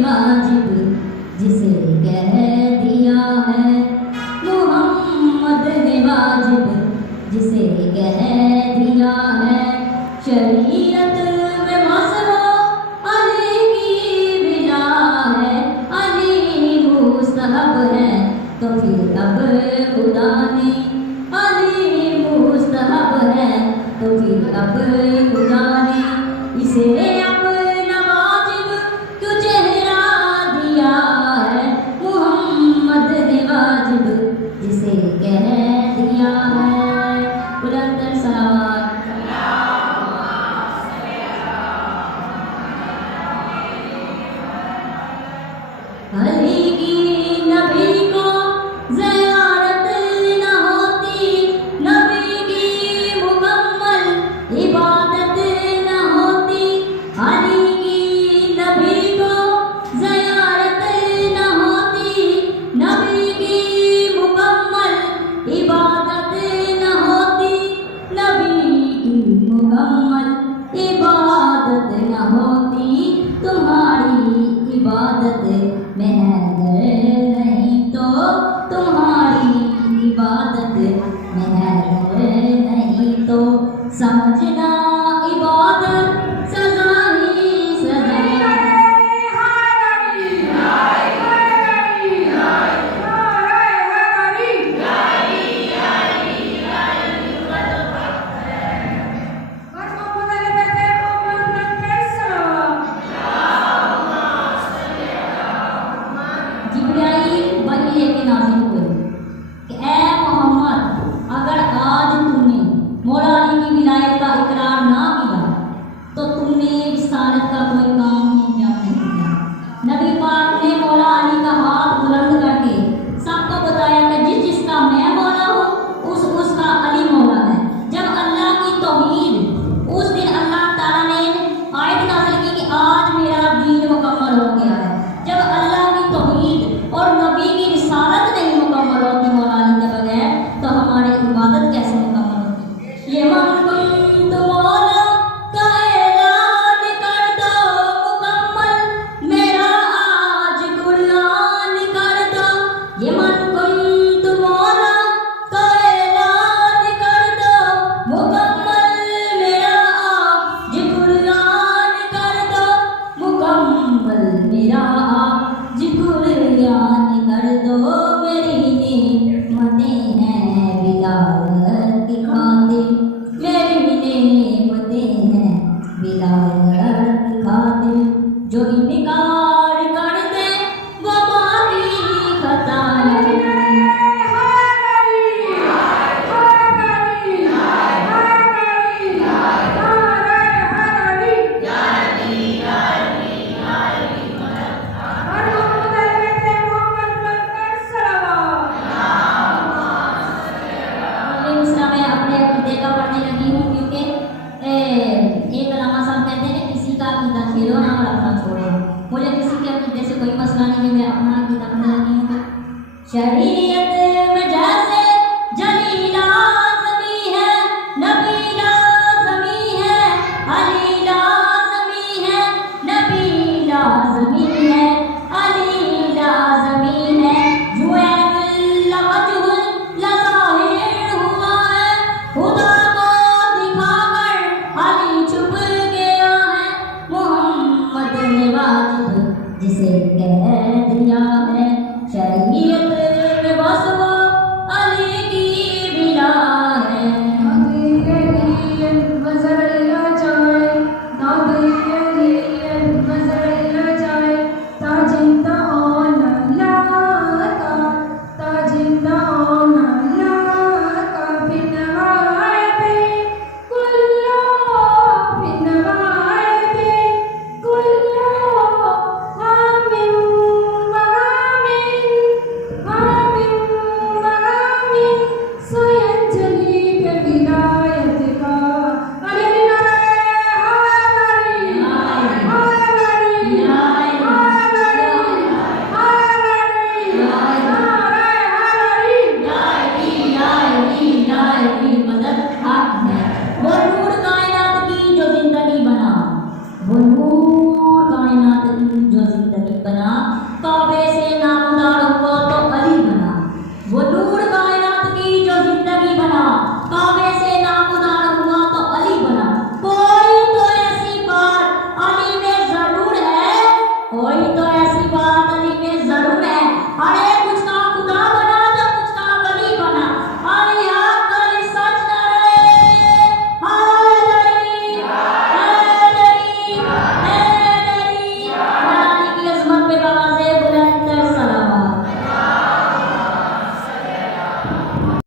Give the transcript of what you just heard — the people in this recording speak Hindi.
वाजिब जिसे कह दिया है, मोहम्मद ने वाजिब जिसे कह दिया है। शरीयत में मसलो अली की बिला है, अली मुस्तहब है तो फिर अब खुदा ने, अली मुस्तहब है तो फिर अब खुदा ने इसे अपना वाजिब क्यों चेहरा दिया है, मोहम्मद ने वाजिब जिसे कह दिया है। बुलंद सलावत। अली की नबी को ज़ियारत न होती, नबी की मुकम्मल इबादत न होती। अली की नबी को ज़ियारत न होती, नबी की मुकम्मल इबादत न होती। नबी की मुकम्मल इबादत न होती, तुम्हारी इबादत में हैदर नहीं तो, तुम्हारी इबादत में हैदर नहीं तो। समझना इबादत सजा ही सजा। जिब्राइल वही लेके नाज़िल हुए कि ऐ मोहम्मद, अगर आज तुमने मौला अली की विलायत का इकरार ना किया तो तुमने रिसालत का कोई काम नहीं किया। नबी पाक ने मौला अली का हाथ बुलंद करके सबको बताया कि जिसका मैं मौला हूँ उसका अली मौला है। जब अल्लाह की तौहीद, उस दिन अल्लाह ताला ने आयत नाज़िल की कि आज मेरा दीन मुकम्मल हो गया है। जब अल्लाह की तौहीद और नबी की रिसालत नहीं मुकम्मल होती मौला अली के बगैर, तो हमारी इबादत कैसे मुकम्मल होती। ये मन कुंत मौला का ऐलान कर दो मुकम्मल, मेरा आज कुर्बान कर दो। ये मन कुंत मौला का ऐलान कर दो मुकम्मल, मेरा आज कुर्बान कर दो मुकम्मल, मेरा आज कुर्बान कर दो। मेरी नेमतें हैं विलायत की खातिर, मेरी नेमतें हैं विलायत की खातिर। जो इनकार कर दे वो बाकी खता है। मैं अपने अकीदे का पढ़ने लगी हूँ, क्योंकि एक अल्लामा साहब कहते हैं कि किसी का अकीदा खेलो ना और अपना छोड़ो। मुझे किसी के अकीदे से कोई मसला नहीं है, मैं अपना अकीदा पढ़ने लगी हूँ। शरीयत में जैसे जली लाज़मी है, नबी लाज़मी है, अली लाज़मी है, नबी लाज़मी है, अली लाज़मी है। जुएल लवजुल लज़ाहिर हुआ है, खुदा को दिखाकर अली छुप गया है। मोहम्मद ने वाजिब जिसे कह दिया है, शरीयत